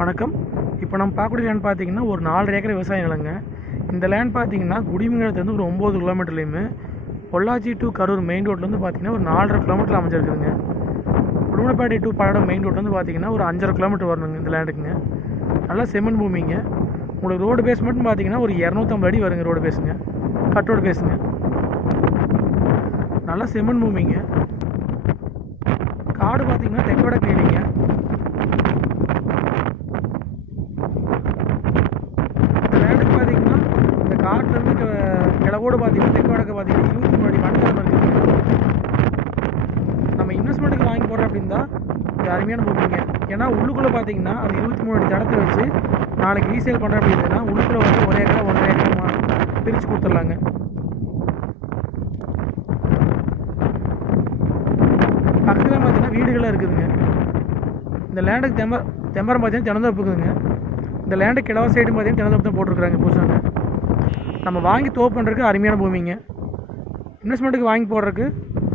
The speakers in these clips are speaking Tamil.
வணக்கம். இப்போ நம்ம பார்க்கக்கூடிய லேண்ட் பார்த்தீங்கன்னா ஒரு நாலரை ஏக்கர் விவசாய நிலங்க. இந்த லேண்ட் பார்த்தீங்கன்னா குடிமங்கலத்துலேருந்து ஒரு ஒம்பது கிலோமீட்டர்லேயுமே பொள்ளாச்சி டு கரூர் மெயின் ரோட்லேருந்து பார்த்தீங்கன்னா ஒரு நாலரை கிலோமீட்டர் அமைஞ்சிருக்குதுங்க. குடும்பப்பேட்டை டு பல்லடம் மெயின் ரோட்லேருந்து பார்த்தீங்கன்னா ஒரு அஞ்சரை கிலோமீட்டர் வரணுங்க இந்த லேண்டுக்குங்க நல்லா செம்மண் பூமிங்க. உங்களுக்கு ரோடு பேஸ் மட்டும் பார்த்தீங்கன்னா ஒரு இரநூத்தம்பது அடி வருங்க ரோடு பேஸுங்க கட் ரோடு பேஸுங்க நல்லா செம்மண் பூமிங்க. காடு பார்த்தீங்கன்னா தெக்கோட கிளீனிங்க இந்த லேண்டுக்கு பார்த்தீங்கன்னா இந்த காட்டிலேருந்து கிழவோடு பார்த்தீங்கன்னா தெற்கு முன்னாடி பார்த்தீங்கன்னா இருபத்தி மண்டலம் நம்ம இன்வெஸ்ட்மெண்ட்டுக்கு வாங்கி போடுறோம் அப்படின்னா இது அருமையான பூமிங்க ஏன்னா உள்ளுக்குள்ளே பார்த்தீங்கன்னா அந்த இருபத்தி மூணு அடி தடத்தை வச்சு நாளைக்கு ரீசேல் பண்ணுறோம் அப்படின்னா உள்ளுக்குள்ளே வந்து ஒரே ஏக்கரா ஒன்றரை ஏக்கரமாக பிரித்து கொடுத்துட்லாங்க. பக்கத்தில் பார்த்தீங்கன்னா வீடுகளாக இருக்குதுங்க. இந்த லேண்டுக்கு தெம்ப தெம்பரம் பார்த்தீங்கன்னா தினந்தோப்பு இருக்குதுங்க. இந்த லேண்டு கிழவ சைடு பார்த்தீங்கன்னா தினந்தோப்பு தான் போட்டிருக்குறாங்க புதுசாங்க நம்ம வாங்கி தோப்பு பண்ணுறதுக்கு அருமையான பூமிங்க. இன்வெஸ்ட்மெண்ட்டுக்கு வாங்கி போடுறதுக்கு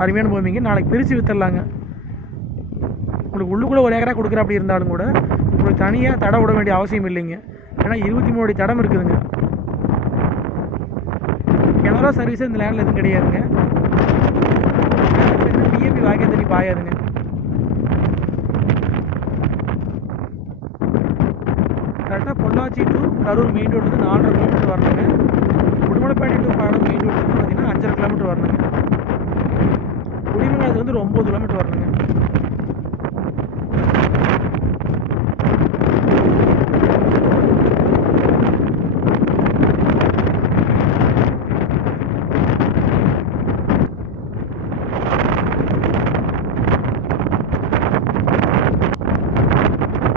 அருமையான பூமிங்க நாளைக்கு பிரித்து வித்துடலாங்க. உங்களுக்கு உள்ளுக்குள்ளே ஒரு ஏக்கராக கொடுக்குற அப்படி இருந்தாலும் கூட உங்களுக்கு தனியாக தடை விட வேண்டிய அவசியம் இல்லைங்க. ஏன்னா இருபத்தி மூணு அடி தடம் இருக்குதுங்க. கெனரா சர்வீஸ் இந்த லேண்டில் எதுவும் கிடையாதுங்க. பிஎம்பி வாக்கிய தண்ணி பாயாதுங்க. கரெக்டாக Pollachi to Karur main road நாலரை கிலோமீட்டர் வரணுங்க. உடுமலைப்பேட்டை டு பாடம் மெயின் ரோடு வந்து பார்த்தீங்கன்னா அஞ்சரை கிலோமீட்டர் வரணுங்க முப்பது கிலோமீட்டர் வரணுங்க.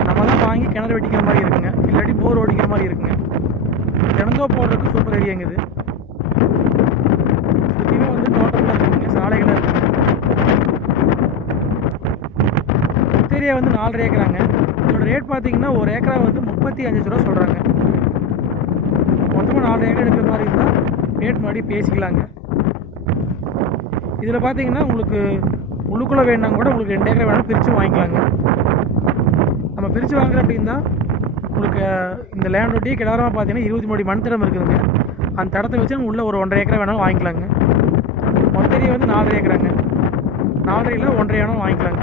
நம்ம வாங்கி கிணறு வெட்டிக்கிற மாதிரி இருக்குங்க. இல்லாட்டி போர் ஓடிக்கிற மாதிரி இருக்குங்க. கிணந்தோ போடுறதுக்கு சூப்பர் ஏரியாங்க இது. சுற்றியுமே வந்து தோட்டம்லாம் இருக்குங்க. சாலைகளாக இருக்குங்க ஏரியா வந்து நாலரை ஏக்கராங்க. இதோட ரேட் பார்த்தீங்கன்னா ஒரு ஏக்கரா வந்து முப்பத்தி அஞ்சு ரூபா சொல்கிறாங்க மொத்தமாக நாலு ஏக்கர் எடுக்கிற மாதிரி இருந்தால் ரேட் மாடி பேசிக்கலாங்க. இதில் பார்த்தீங்கன்னா உங்களுக்கு உள்ளுக்குள்ளே வேணா கூட உங்களுக்கு ரெண்டு ஏக்கரை வேணாலும் பிரித்து வாங்கிக்கலாங்க. நம்ம பிரித்து வாங்குற அப்படின்னா உங்களுக்கு இந்த லேண்ட் ஒட்டி கிடாரமாக பார்த்தீங்கன்னா இருபத்தி மூணு மண் தடம் இருக்குதுங்க. அந்த தடத்தை வச்சு நம்ம உள்ள ஒரு ஒன்றரை ஏக்கரை வேணாலும் வாங்கிக்கலாங்க. மொத்த ஏரியா வந்து நாலரை ஏக்கராங்க. நாலரையில் ஒன்றரை வேணாலும் வாங்கிக்கலாங்க.